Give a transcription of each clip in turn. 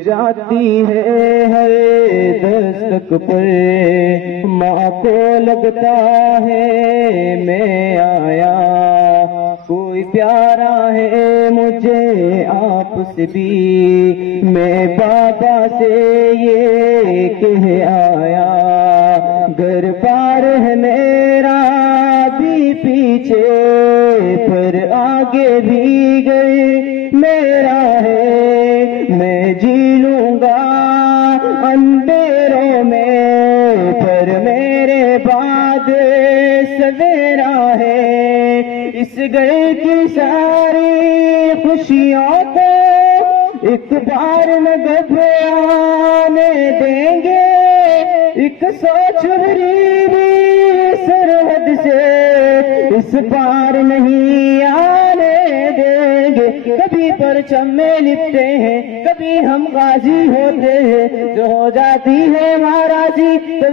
जाती है हर दस्तक पर, माँ को लगता है मैं आया, कोई प्यारा है मुझे आपसे भी, मैं बाबा से ये कह आया, घर पार है मेरा भी पीछे, पर आगे भी गए मेरा है, मैं जी लूंगा अंधेरों में, पर मेरे बाद सवेरा है। इस घर की सारी खुशियों को एक बार न घबराने देंगे, एक सोच भरी भी सरहद से इस पार नहीं आने देंगे। कभी परचम में लिपटे हैं, कभी हम गाजी होते हैं, जो हो जाती है महाराजी तो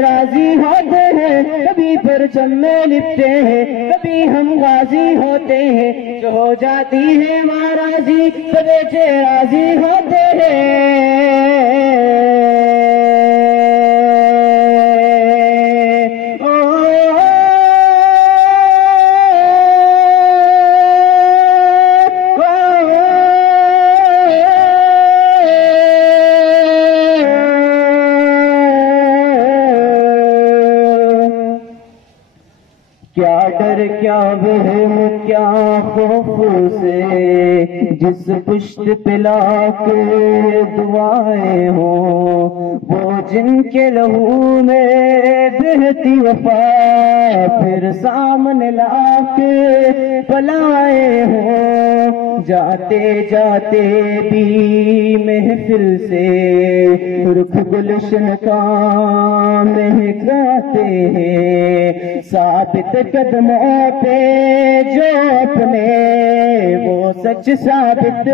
राजी होते हैं। कभी परचम में लिपटे हैं, कभी हम गाजी होते हैं, जो हो जाती है महाराजी तो राजी होते हैं। क्या डर क्या वहम क्या खौफ से, जिस पुष्ट पे लाके दुआएं हो, वो जिनके लहू में बहती वफा फिर सामने लाके पलाए हो। जाते जाते भी महफिल से रुख गुलशन का महकाते हैं, साबित कदमों पे जो अपने वो सच साबित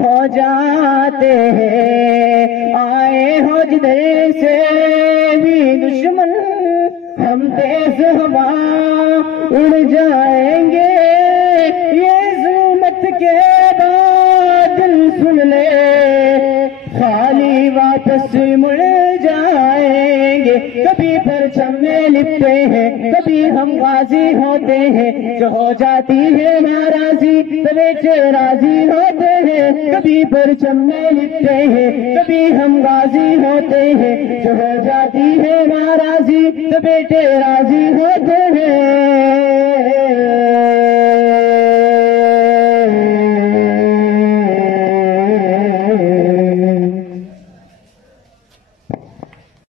हो जाते हैं। आए हो जिधर से भी दुश्मन हम तेज हवा उड़ जाएंगे, ये जुल्मत के बादल सुन ले खाली वापस मुड़ जाएंगे। कभी परचम में लिपटे हैं, कभी हम गाजी होते हैं, जो हो जाती है नाराजी तो राजी होते हैं। कभी परचम में लिपटे हैं, कभी हम गाजी होते हैं, जो हो जाती है नाराजी तो राजी होते हैं।